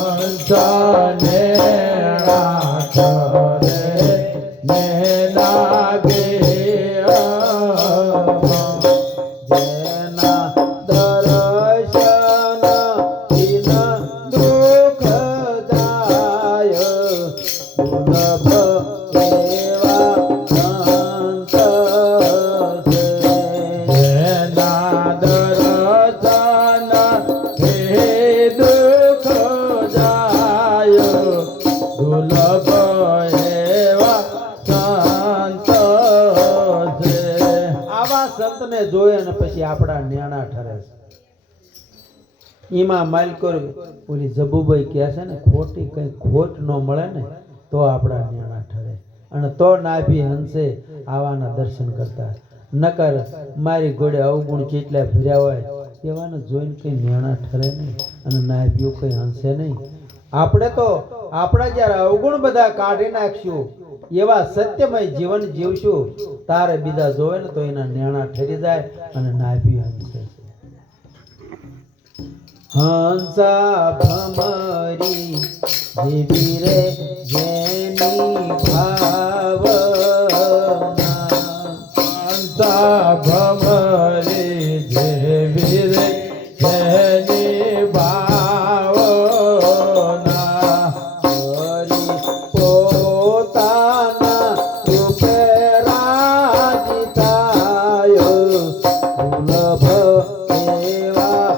હંસને રાખરે ને લાગે જેના દર્શન દિન દુઃખ જાય દુર્લભ એવા સંત છે જેના દર્શન હે દુઃખ જાય દુર્લભ એવા સંત છે આવા સંતને જોઈ અને પછી આપણા ન્યાણા ઠરે છે એમાં માલકોર ઓલી જબુભાઈ કહે છે ને ખોટી કઈ ખોટ ન મળે ને તો આપણા ન્યાણા ઠરે અને તો નાભી હંસે આવાના દર્શન કરતા નકર મારી ઘોડે અવગુણ જેટલા ફર્યા હોય એવાને જોઈને કઈ ન્યાણા ઠરે નહીં અને નાભીઓ કઈ હંસે નહીં આપણે તો આપણા જ્યારે અવગુણ બધા કાઢી નાખશું એવા સત્યમય જીવન જીવશું તારે બીજા જોવે ને તો એના ન્યાણા ઠરી જાય અને નાભી હંસે હંસા ભમરી જેવી રે જેની ભાવના હંસા ભમરી જેવી રે જેની ભાવના હરી પોતાના રૂપે રાજી થાય દુર્લભ એવા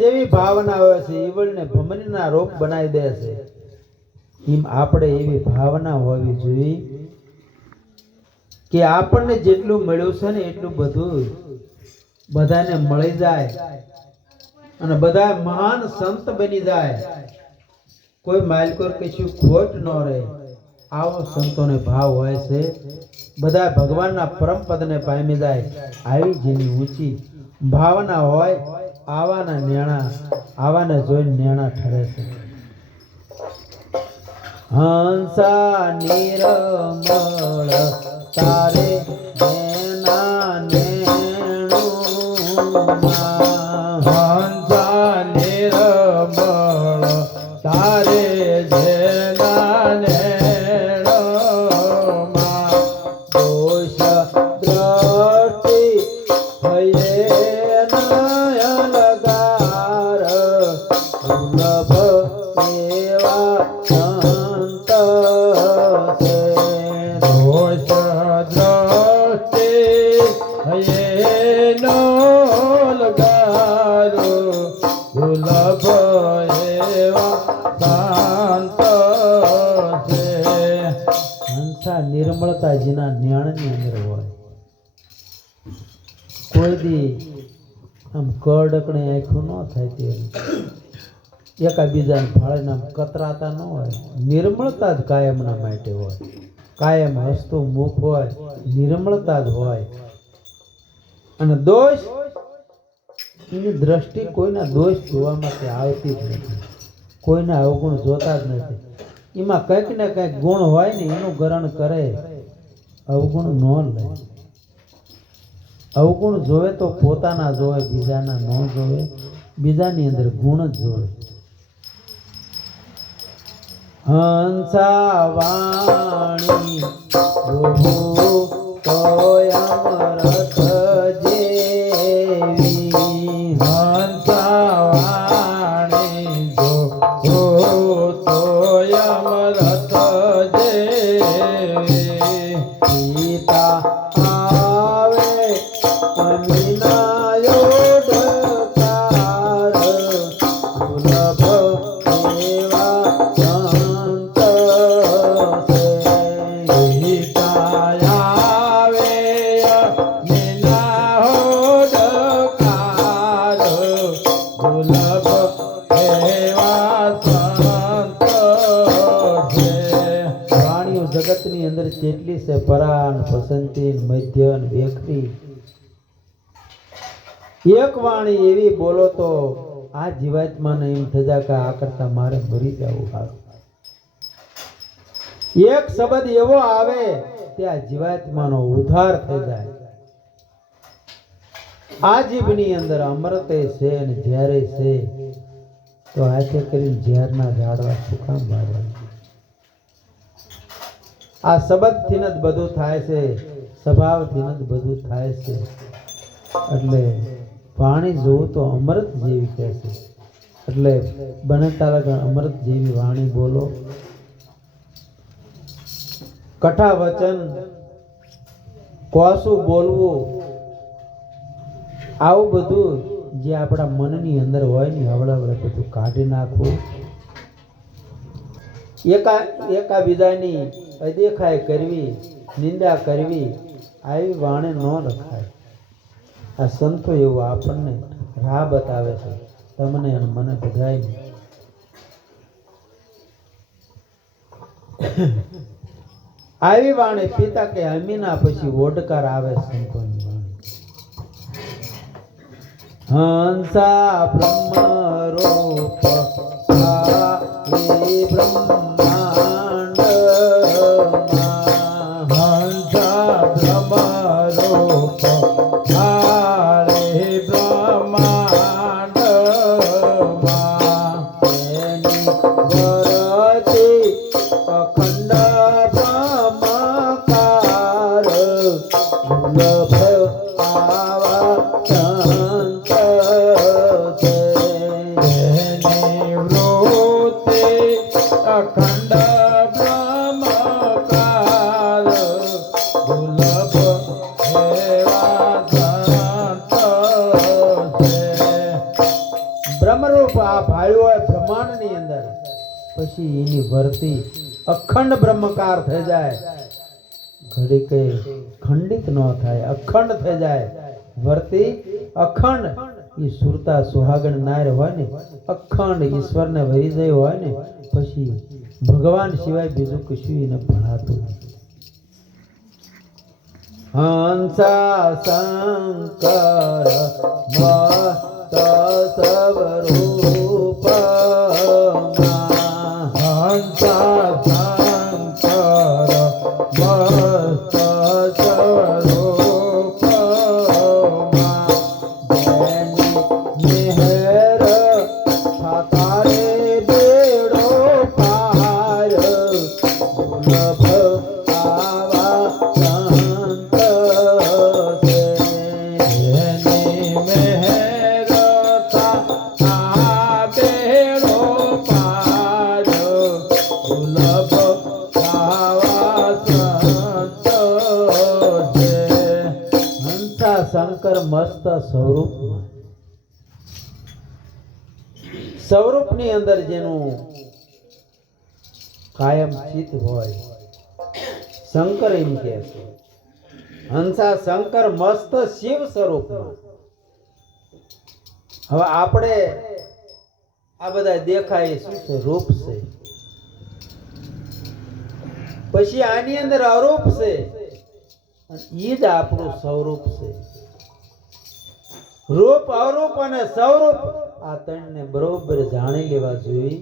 જેવી ભાવના હોય છે ઈવળને ભમરીના રોગ બનાવી દે છે એમ આપણે એવી ભાવના હોવી જોઈએ કે આપણને જેટલું મળ્યું છે ને એટલું બધું બધાને મળી જાય અને બધા મહાન સંત બની જાય કોઈ માલકોર કશું ખોટ ન રહે આવો સંતોને ભાવ હોય છે બધા ભગવાનના પરમ પદને પામી જાય આવી જેની ઊંચી ભાવના હોય આવાના નેણા આવાને જોઈને નેણા ઠરે છે હંસા નિર્મળ તારે નેના નેણુમાં હંસા નિર્મળ તારે જેના નેણુમાં દોષ દ્રષ્ટિ હયે નિર્મળતા જેના ન્યાણની અંદર હોય કોઈ દી આમ કડકણે આંખું ન થાય તે એકાબીજાને ફાળીને આમ કતરાતા ન હોય નિર્મળતા જ કાયમના માટે હોય કાયમ હસતું મુખ હોય નિર્મળતા જ હોય અને દોષ એની દ્રષ્ટિ કોઈના દોષ જોવા માટે આવતી જ નથી કોઈના અવગુણ જોતા જ નથી એમાં કંઈક ને કંઈક ગુણ હોય ને એનું ગ્રહણ કરે અવગુણ ન લે અવગુણ જોવે તો પોતાના જોવે બીજાના ન જોવે બીજાની અંદર ગુણ જ જોવે હંસા વાણી તોય અમરથ જેવી હંસા વાણી તોય અમરથ જેવી પિતા આવે અમીનાયો ઢકાર દુર્લભ એવા સંત છે પિતા આવે અમીનાયો ઢકાર દુર્લભ એવા સંત છે પ્રાણીઓ જગતની અંદર કેટલી છે પરાણ પસંતી મધ્ય વેખરી એક વાણી એવી બોલો તો આ જીવાત્માને એમ થતા કે આ કરતા મારે મરી જવું સારું. એક શબ્દ એવો આવે તે આ જીવાત્માનો ઉદ્ધાર થઈ જાય. આ જીભની અંદર અમૃતે છે અને ઝેરે છે, તો હાથે કરીને ઝેરના ઝાડવા શું કામ વાળવા? આ શબ્દથી જ બધું થાય છે, સ્વભાવથી જ બધું થાય છે. એટલે વાણી જોવું તો અમૃત જેવી કહે છે. એટલે બને તારા અમૃત જેવી વાણી બોલો. કથા વચન કોસું બોલવું, આવું બધું જે આપણા મનની અંદર હોય ને હવળે બધું કાઢી નાખવું. એકાબીજાની અદેખાઈ કરવી, નિંદા કરવી, આવી વાણે ન રખાય. આ સંતો એવું આપણને રાહ બતાવે છે, તમને અને મને બધાય. આવી વાણી પિતા કે અમીના પછી ઓડકાર આવે સંતોની વાણી. હંસા બ્રહ્મ રૂપ બ્રહ્માંડ, હંસા બ્રહ્મ રૂપ બ્રહ્માંડ અખંડ બ્રહ્મકાર દુર્લભ આવા સંત છે. નિવૃત્તિ અખંડ બ્રહ્મકાર દુર્લભ એવા સંત છે. બ્રહ્મરૂપ આ ભાળ્યો હોય બ્રહ્માંડની અંદર, પછી એની વર્તી અખંડ બ્રહ્મકાર થઈ જાય. ઘડી કે ખંડિત ન થાય, અખંડ થઈ જાય. વર્તી અખંડ. એ સુરતા સુહાગણ નાર હોય ને, અખંડ ઈશ્વરને વરી જાય હોય ને, પછી ભગવાન સિવાય બીજું કશું એને ભણાતું નથી. હંસા શંકર મસ્ત સ્વરૂપ, હંસા શંકર મસ્ત સ્વરૂપ, મેહર થાતારે બેડો પાર દુર્લભ આવા સંત છે. એની મેહર થા બેડો પાર દુર્લભ આવા સંત છે. હંસા શંકર મસ્ત સ્વરૂપ, સ્વરૂપની અંદર જેનું કાયમ ચિત્ત હોય, શંકર એમ કહે છે. હંસા શંકર મસ્ત શિવ સ્વરૂપમાં. હવે આપણે આ બધા દેખાય શું છે? રૂપ છે. પછી આની અંદર અરૂપ છે, એ જ આપણું સ્વરૂપ છે. રૂપ, અરૂપ અને સ્વરૂપ આ ત્રણને બરોબર જાણી લેવા જોઈએ.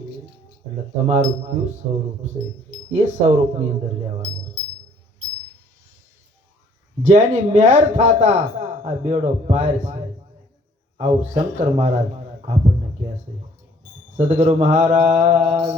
એટલે તમારું કયું સ્વરૂપ છે એ સ્વરૂપની અંદર રહેવાનું. જેની મેર થાતા આ બેડો પાર છે, આવું શંકર મહારાજ આપણને કહે છે. સદગુરુ મહારાજ